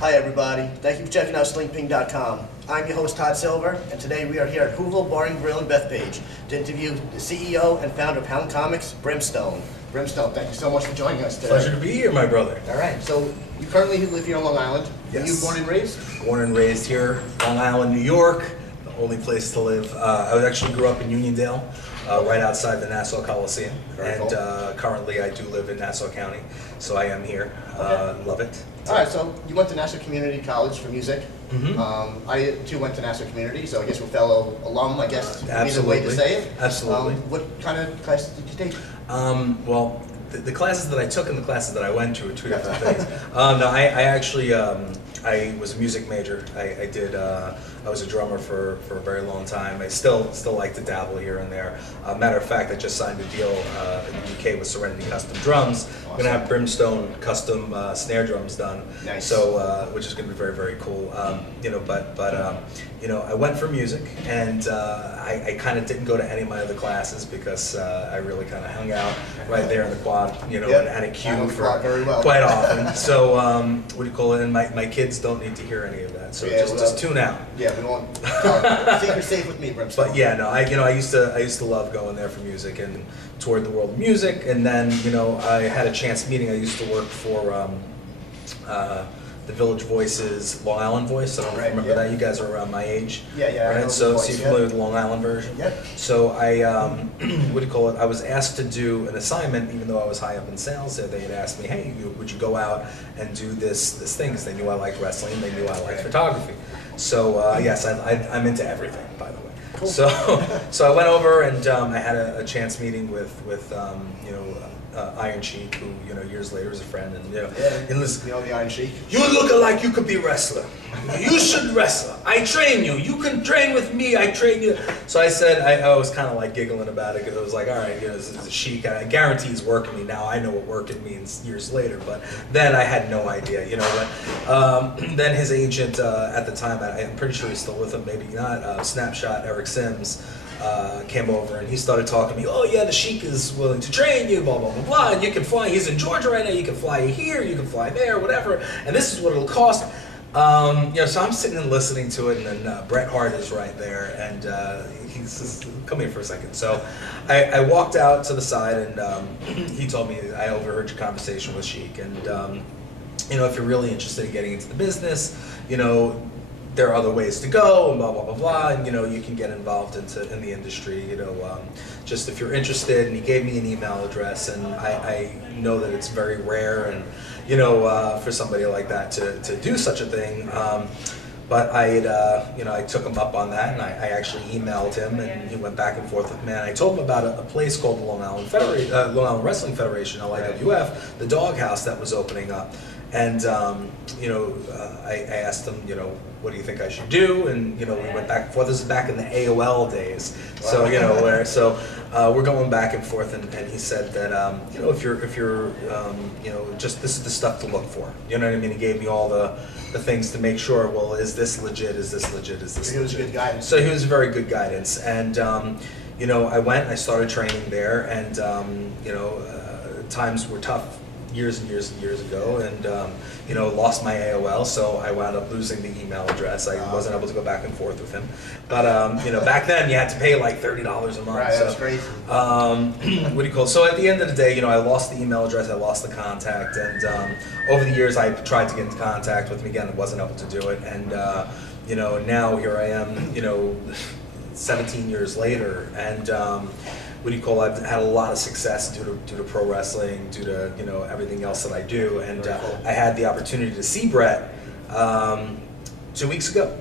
Hi everybody, thank you for checking out slingping.com. I'm your host Todd Silver, and today we are here at Hoovel Bar and Grill in Bethpage to interview the CEO and founder of Pound Comics, Brimstone. Brimstone, thank you so much for joining us today. Pleasure to be here, my brother. All right, so you currently live here on Long Island. Yes. Were you born and raised? Born and raised here, Long Island, New York, the only place to live. I actually grew up in Uniondale, right outside the Nassau Coliseum. Very and cool. Currently I do live in Nassau County, so I am here. Okay. Love it. All right, so you went to Nassau Community College for music. Mm-hmm. I too went to Nassau Community, so I guess we're fellow alum, I guess, would be the Absolutely. way to say it. Absolutely. What kind of classes did you take? Well, the classes that I took and the classes that I went to are two different things. No, I actually, I was a music major. I was a drummer for a very long time. I still like to dabble here and there. Matter of fact, I just signed a deal in the UK with Serenity Custom Drums. I'm gonna have Brimstone custom snare drums done. Nice. So, which is gonna be very, very cool. I went for music, and I kind of didn't go to any of my other classes because I really kind of hung out right there in the quad, and had a cue for quite often. So, and my kids don't need to hear any of that. So Yeah, just tune out. Yeah, we don't. Secret safe with me, Brimstone. But yeah, no, I used to love going there for music and toured the world of music, and then I had a chance meeting. I used to work for the Village Voice's Long Island Voice. I don't know if you remember that. You guys are around my age. Yeah, I know right. the So voice, you're familiar with the Long Island version. Yep. So I I was asked to do an assignment, even though I was high up in sales there. They had asked me, hey, would you go out and do this thing? Because they knew I liked wrestling, they knew I liked photography. So yes, I'm into everything, by the way. Cool. So I went over and I had a chance meeting with Iron Sheik, who years later is a friend, and and listen, the Iron Sheik. you look like you could be a wrestler. You should wrestle. I train you. You can train with me. I train you. So I said, I was kind of like giggling about it because I was like, all right, this is a Sheik. I guarantee he's working me now. I know what working means years later, but then I had no idea, But then his agent at the time, I'm pretty sure he's still with him, maybe not. Snapshot Eric Sims. Came over and he started talking to me. Oh yeah, the Sheik is willing to train you, blah blah blah blah. And you can fly. He's in Georgia right now. You can fly here. You can fly there, whatever. And this is what it'll cost. So I'm sitting and listening to it, and then Bret Hart is right there, and he says, "Come here for a second." So I walked out to the side, and he told me, "I overheard your conversation with Sheik, and if you're really interested in getting into the business, there are other ways to go, and blah blah blah blah, and you can get involved in the industry, just if you're interested." And he gave me an email address, and I know that it's very rare, and for somebody like that to do such a thing. But I took him up on that, and I actually emailed him, and he went back and forth with me. And I told him about a place called the Long Island Wrestling Federation, LIWF, the Doghouse that was opening up. And I asked him, what do you think I should do? And we went back and forth. This is back in the AOL days, so we're going back and forth. And he said that if you're just this is the stuff to look for. You know what I mean? He gave me all the things to make sure. Well, is this legit? Is this legit? Is this legit? He was good guidance. So he was very good guidance. And I went. I started training there, and times were tough. Years and years and years ago, and lost my AOL, so I wound up losing the email address. I wasn't able to go back and forth with him, but back then you had to pay like $30 a month. Right, so, that's crazy. So at the end of the day, I lost the email address, I lost the contact, and over the years I tried to get into contact with him again, and wasn't able to do it, and now here I am, 17 years later, and I've had a lot of success due to pro wrestling, due to everything else that I do, and I had the opportunity to see Bret 2 weeks ago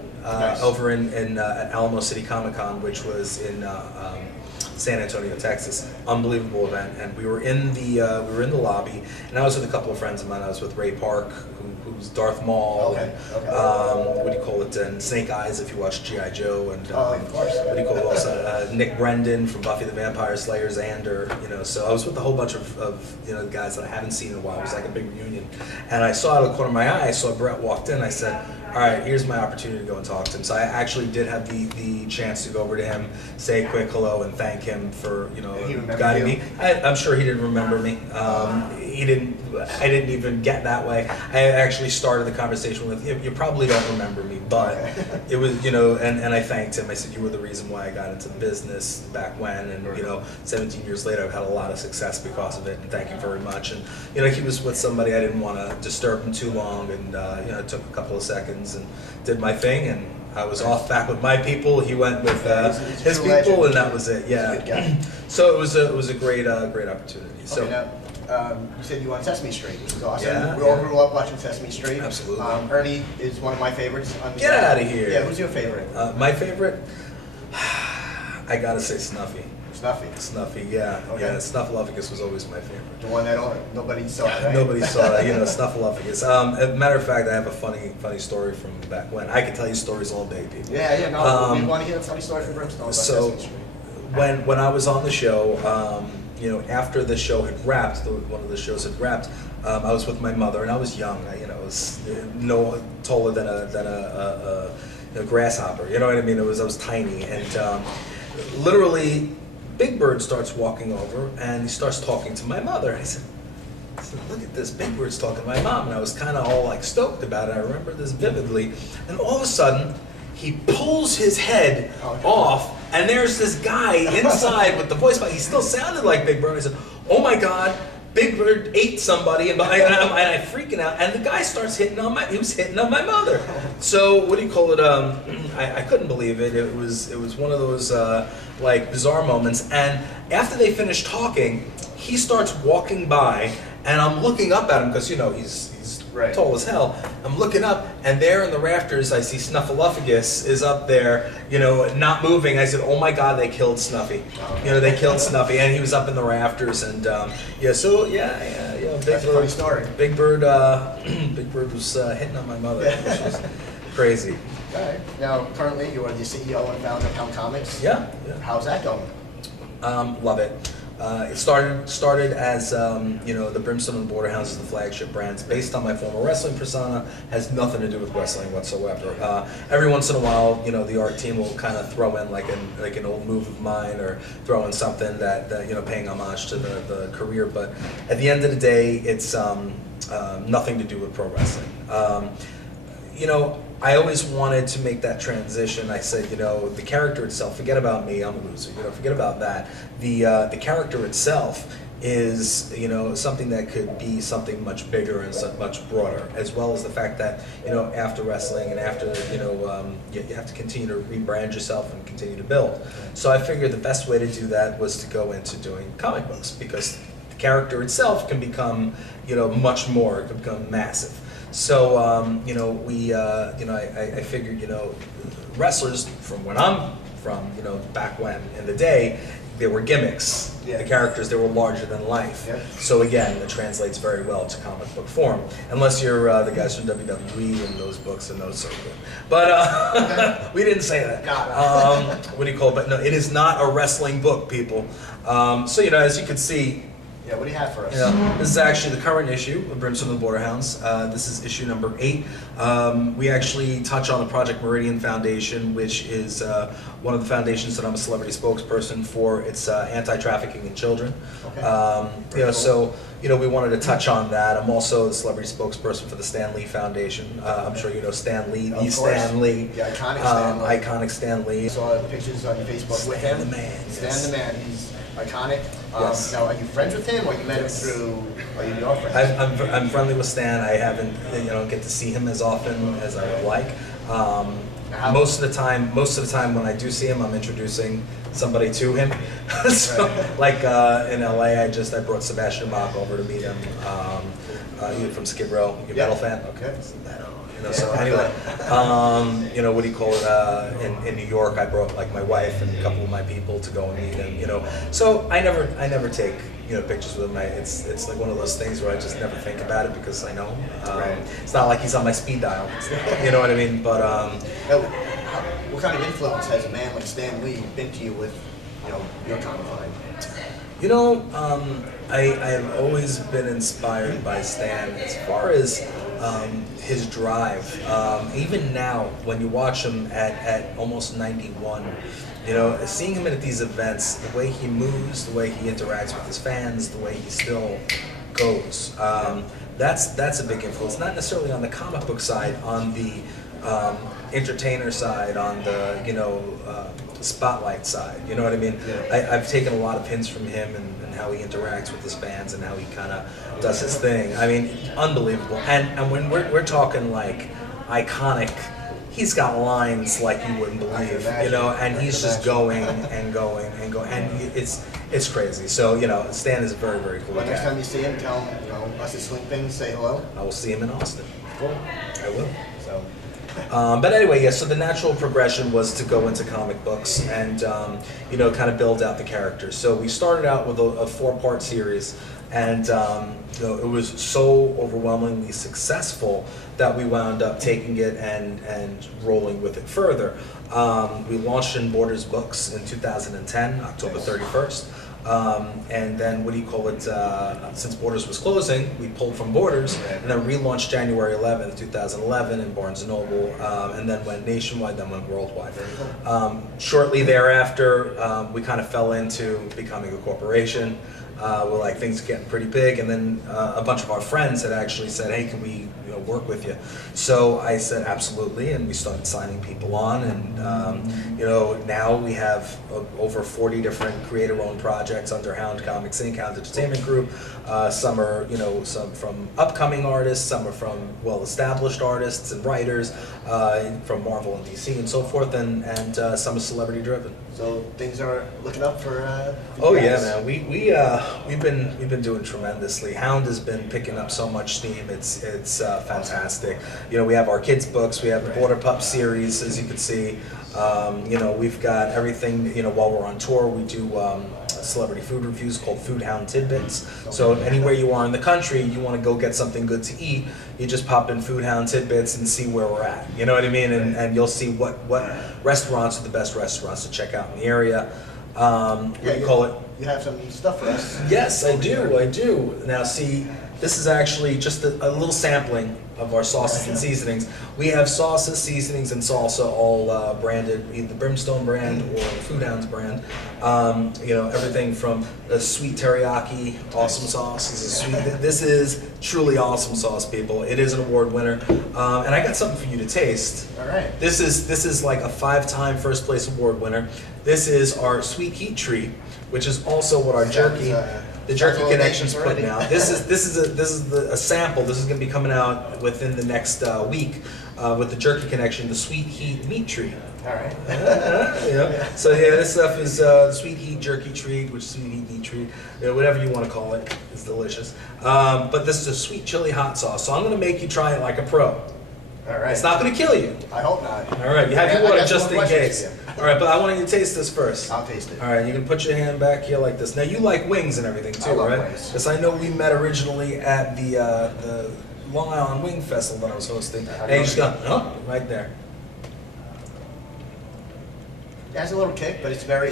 over at Alamo City Comic Con, which was in San Antonio, Texas. Unbelievable event, and we were in the lobby, and I was with a couple of friends of mine. I was with Ray Park, who's Darth Maul, and Snake Eyes if you watch G.I. Joe, and of course. Nick Brendan from Buffy the Vampire Slayer, Xander, so I was with a whole bunch of guys that I haven't seen in a while. It was like a big reunion, and I saw out of the corner of my eye, I saw Bret walked in. I said, all right, here's my opportunity to go and talk to him. So I actually did have the chance to go over to him, say a quick hello, and thank him for guiding me. I'm sure he didn't remember me. He didn't. I didn't even get that way. I actually started the conversation with, "You probably don't remember me," but it was and I thanked him. I said, "You were the reason why I got into the business back when, and 17 years later, I've had a lot of success because of it, and thank you very much." And he was with somebody I didn't want to disturb him too long, and it took a couple of seconds and did my thing, and I was off back with my people. He went with his people, and that was it. Yeah. So it was a great opportunity. So. Okay, now, you said you were on Sesame Street, which is awesome. Yeah, we all grew up watching Sesame Street. Absolutely. Ernie is one of my favorites. Get out of here. Yeah, who's your favorite? My favorite? I gotta say Snuffy. Snuffy, yeah. Okay. Yeah, Snuffleupagus was always my favorite. The one that nobody saw, right? Nobody saw that, Snuffleupagus. As a matter of fact, I have a funny story from back when. I could tell you stories all day, people. Yeah, no, we want to hear a funny story from Brimstone about So, Sesame Street. when I was on the show, after the show had wrapped, one of the shows had wrapped, I was with my mother, and I was young. I was no taller than a grasshopper. You know what I mean? I was tiny, and literally, Big Bird starts walking over, and he starts talking to my mother. And I said, "Look at this, Big Bird's talking to my mom." And I was kind of all like stoked about it. I remember this vividly. And all of a sudden, he pulls his head off, and there's this guy inside with the voice box. He still sounded like Big Bird. I said, "Oh my God, Big Bird ate somebody," and I'm freaking out. And the guy starts hitting on my mother. So what do you call it? I couldn't believe it. It was one of those like bizarre moments. And after they finish talking, he starts walking by, and I'm looking up at him because he's right. Tall as hell. I'm looking up, and there in the rafters, I see Snuffleupagus is up there, not moving. I said, "Oh my God, they killed Snuffy." They killed Snuffy, and he was up in the rafters, and Big That's a funny story. Big Bird, Big Bird was hitting on my mother, which was crazy. All right. Now, currently, you are the CEO and founder of Pound Comics. Yeah. How's that going? Love it. It started as the Brimstone and Borderhounds is the flagship brands, based on my former wrestling persona. Has nothing to do with wrestling whatsoever. Every once in a while, the art team will kind of throw in like an old move of mine, or throw in something that paying homage to the career. But at the end of the day, it's nothing to do with pro wrestling. I always wanted to make that transition. I said, the character itself, forget about me, I'm a loser, forget about that. The character itself is, something that could be something much bigger and much broader, as well as the fact that, after wrestling and after, you have to continue to rebrand yourself and continue to build. So I figured the best way to do that was to go into doing comic books, because the character itself can become, much more, it can become massive. So, I figured, wrestlers from when I'm from, back when in the day, there were gimmicks. Yeah. The characters, they were larger than life. Yeah. So again, it translates very well to comic book form, unless you're the guys from WWE and those books and those so good. But we didn't say that. What do you call it? But no, it is not a wrestling book, people. So as you can see. Yeah, what do you have for us? This is actually the current issue of Brimstone and the Borderhounds. This is issue number 8. We actually touch on the Project Meridian Foundation, which is one of the foundations that I'm a celebrity spokesperson for. It's anti-trafficking in children. Okay. So we wanted to touch on that. I'm also the celebrity spokesperson for the Stan Lee Foundation. I'm sure you know Stan Lee, the Stan Lee. The iconic Stan Lee. Iconic Stan Lee. I saw pictures on your Facebook with him. Stan the man. Stan the man. He's iconic. Yes. Now, are you friends with him, or you met him through? Are you your friends? I'm friendly with Stan. I haven't get to see him as often as I would like. Most of the time when I do see him, I'm introducing somebody to him. So, like in LA, I brought Sebastian Bach over to meet him. You're from Skid Row. You're a metal fan? Okay. So anyway, what do you call it? In New York, I brought like my wife and a couple of my people to go and meet him. So I never take pictures with him. It's like one of those things where I just never think about it because I know him. It's not like he's on my speed dial. You know what I mean? But what kind of influence has a man like Stan Lee been to you with your comic line? I have always been inspired by Stan as far as his drive. Even now, when you watch him at almost 91, you know, seeing him at these events, the way he moves, the way he interacts with his fans, the way he still goes, that's a big influence. Not necessarily on the comic book side, on the entertainer side, on the, you know, spotlight side. You know what I mean? Yeah. I've taken a lot of hints from him and how he interacts with his fans and how he kind of does his thing. I mean, unbelievable. And when we're talking like iconic, he's got lines like you wouldn't believe, you know, and he's just going and going and going, and it's crazy. So, you know, Stan is a very, very cool guy. Next time you see him, tell him, you know, us at Swing Things, say hello. I will see him in Austin. Cool. I will. So. But anyway, yeah, so the natural progression was to go into comic books and, you know, kind of build out the characters. So we started out with a 4-part series, and you know, it was so overwhelmingly successful that we wound up taking it and rolling with it further. We launched in Borders Books in 2010, October 31st. And then, what do you call it, since Borders was closing, we pulled from Borders and then relaunched January 11th, 2011 in Barnes & Noble, and then went nationwide, then went worldwide. Shortly thereafter, we kind of fell into becoming a corporation. We're like, things are getting pretty big, and then a bunch of our friends had actually said, hey, can we, you know, work with you? So I said absolutely, and we started signing people on, and you know, now we have over 40 different creator-owned projects under Hound Comics Inc., Hound Entertainment Group. Some are, you know, some from upcoming artists, some are from well-established artists and writers from Marvel and DC and so forth, and some are celebrity-driven. So things are looking up for. Oh yeah, man. We've been doing tremendously. Hound has been picking up so much steam. It's fantastic. You know, we have our kids books. We have the Border Pup series, as you can see. You know, we've got everything. You know, while we're on tour, we do celebrity food reviews called Food Hound Tidbits. So anywhere you are in the country, you want to go get something good to eat, you just pop in Food Hound Tidbits and see where we're at. You know what I mean? And you'll see what restaurants are the best restaurants to check out in the area. What do you call it? You have some stuff for us. Yes, I do. Now see, this is actually just a little sampling of our sauces and seasonings. We have sauces, seasonings, and salsa all branded, either the Brimstone brand or the Food Hounds brand. You know, everything from a sweet teriyaki, awesome sauce. This is truly awesome sauce, people. It is an award winner. And I got something for you to taste. All right. This is like a 5-time first place award winner. This is our sweet heat treat, which is also what our jerky. The Jerky Connection's putting out. This is a sample. This is going to be coming out within the next week with the Jerky Connection, the Sweet Heat Meat Treat. All right. Yeah. So yeah, this stuff is Sweet Heat Jerky Treat, which is Sweet Heat Meat Treat, you know, whatever you want to call it. It's delicious. But this is a sweet chili hot sauce. So I'm going to make you try it like a pro. All right. It's not going to kill you. I hope not. All right. You have your water just in case. All right, but I want you to taste this first. I'll taste it. All right, you can put your hand back here like this. Now you like wings and everything too, I love right? wings. Because I know we met originally at the Long Island Wing Festival that I was hosting. And you just go, oh, right there. It has a little kick, but it's very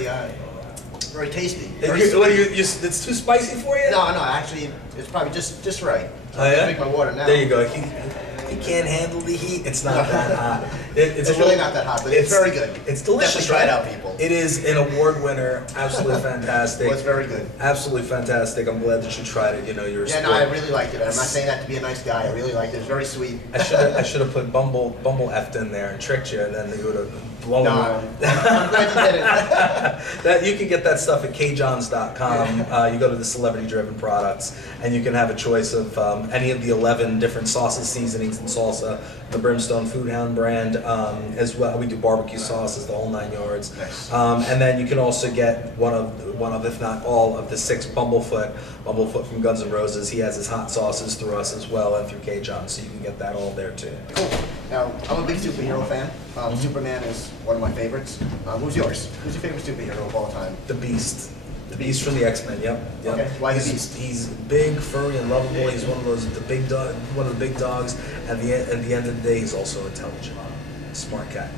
tasty. It's too spicy for you? No, actually, it's probably just right. Oh yeah? Drink my water now. There you go. You can't handle the heat. It's not that hot. It's really not that hot, but it's very good. It's delicious, Definitely try it right? out, people. It is an award winner. Absolutely fantastic. Well, it's very good. Absolutely fantastic. I'm glad that you tried it. You know, you're a Yeah, no, I really liked it. I'm not saying that to be a nice guy. I really liked it. It's very sweet. I should have put Bumble effed in there and tricked you, and then you would have blown No, away. I'm glad you did it. That you can get that stuff at kjohns.com. You go to the celebrity-driven products, and you can have a choice of any of the 11 different sauces, seasonings, and salsa. The Brimstone Food Hound brand, as well. We do barbecue sauces, the whole 9 yards. Nice. And then you can also get one of, if not all, of the 6 Bumblefoot from Guns N' Roses. He has his hot sauces through us as well, and through K-John, so you can get that all there too. Cool. Now, I'm a big superhero fan. Superman is one of my favorites. Who's yours? Who's your favorite superhero of all time? The Beast. The Beast from the X-Men. Yep. Okay. Why the Beast? He's big, furry, and lovable. He's one of the big dogs. At the end of the day, he's also intelligent, smart cat.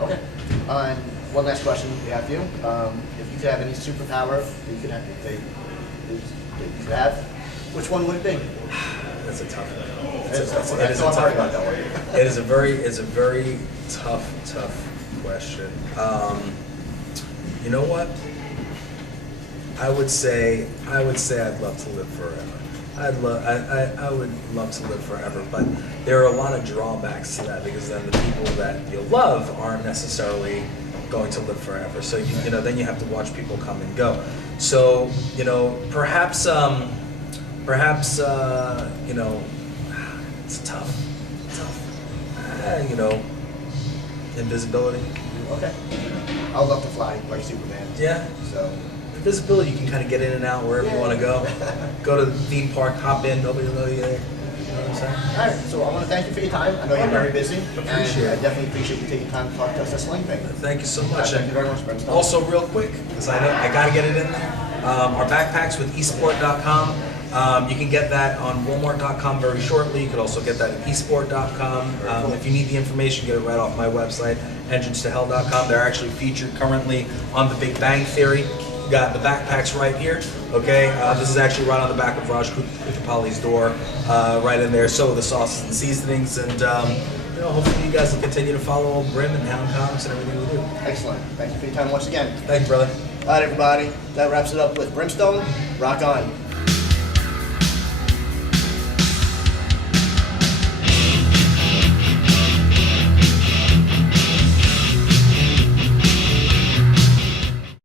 Okay. And one last question we have for you. If you could have any superpower that you could have, which one would it be? That's a tough one. It's a tough one. It is a I'm tough sorry about one. that one. It's a very tough question. You know what? I would say I'd love to live forever. I would love to live forever, but there are a lot of drawbacks to that because then the people that you love aren't necessarily going to live forever. So you know then you have to watch people come and go. So you know perhaps you know it's tough. You know, invisibility. Okay. I would love to fly like Superman. Yeah. So. Invisibility, you can kind of get in and out wherever you want to go. Go to the theme park, hop in, nobody will know you there. You know what I'm saying? All right, so I want to thank you for your time. I know you're very busy. Appreciate and it. I definitely appreciate you taking time to talk to us at Sling Ping. Thank you so much. Thank you very much, Brimstone. Also, real quick, because I got to get it in there, our backpacks with esport.com. You can get that on walmart.com very shortly. You could also get that at esport.com. If you need the information, get it right off my website, entrancetohell.com. They're actually featured currently on The Big Bang Theory. You got the backpacks right here. Okay, this is actually right on the back of Raj Kutapalli's door, right in there. So are the sauces and seasonings, and you know, hopefully you guys will continue to follow old Brim and Hound Comics and everything we do. Excellent. Thank you for your time once again. Thank you, brother. All right, everybody. That wraps it up with Brimstone. Rock on.